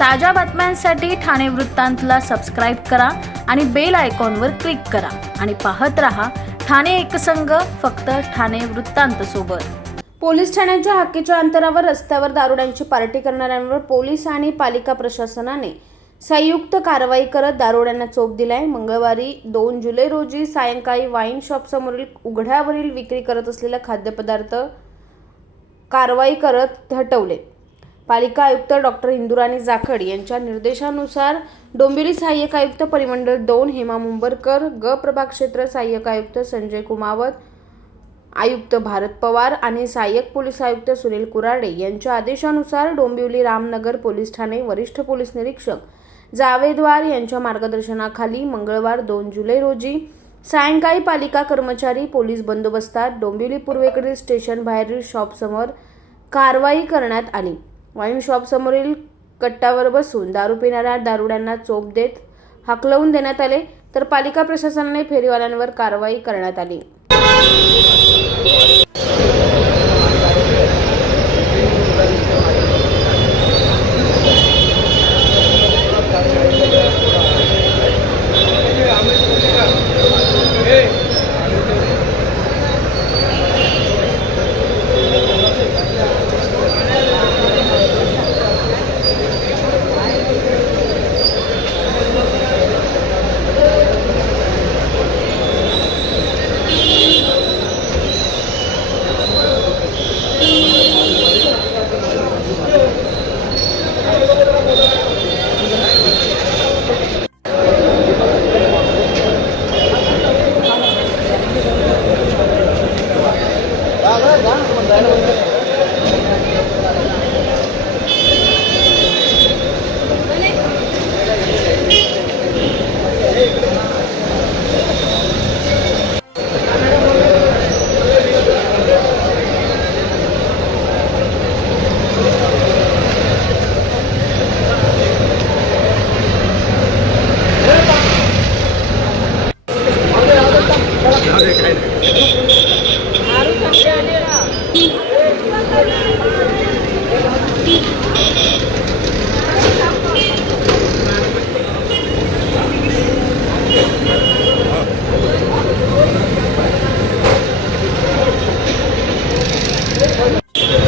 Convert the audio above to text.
ताज्या बातम्यांसाठी ठाणे वृत्तांतला सबस्क्राईब करा आणि बेल आयकॉनवर क्लिक करा. आणि पाहत रहा ठाणे एकसंघ फक्त ठाणे वृत्तांत सोबत. पोलीस ठाण्याच्या हाकीच्या अंतरावर रस्त्यावर दारुड्यांची पार्टी करणाऱ्यांवर पोलीस आणि पालिका प्रशासनाने संयुक्त कारवाई करत दारुड्यांना चोप दिलाय. मंगळवारी दोन जुलै रोजी सायंकाळी वाईन शॉप समोरील उघड्यावरील विक्री करत असलेला खाद्यपदार्थ कारवाई करत हटवले पालिका आयुक्त डॉक्टर इंदुराणी जाखड यांच्या निर्देशानुसार डोंबिवली सहाय्यक आयुक्त परिमंडळ दोन हेमा मुंबरकर ग प्रभाग क्षेत्र सहाय्यक आयुक्त संजय कुमावत आयुक्त भारत पवार आणि सहाय्यक पोलीस आयुक्त सुनील कुराडे यांच्या आदेशानुसार डोंबिवली रामनगर पोलीस ठाणे वरिष्ठ पोलीस निरीक्षक जावेदवार यांच्या मार्गदर्शनाखाली मंगळवार दोन जुलै रोजी सायंकाळी पालिका कर्मचारी पोलीस बंदोबस्तात डोंबिवली पूर्वेकडील स्टेशन बाहेरील शॉपसमोर कारवाई करण्यात आली. वाईन शॉपसमोरील कट्टावर बसून दारू पिणाऱ्या दारुड्यांना चोप देत हाकलवून देण्यात आले तर पालिका प्रशासनाने फेरीवाल्यांवर कारवाई करण्यात आली. Ja, zeker.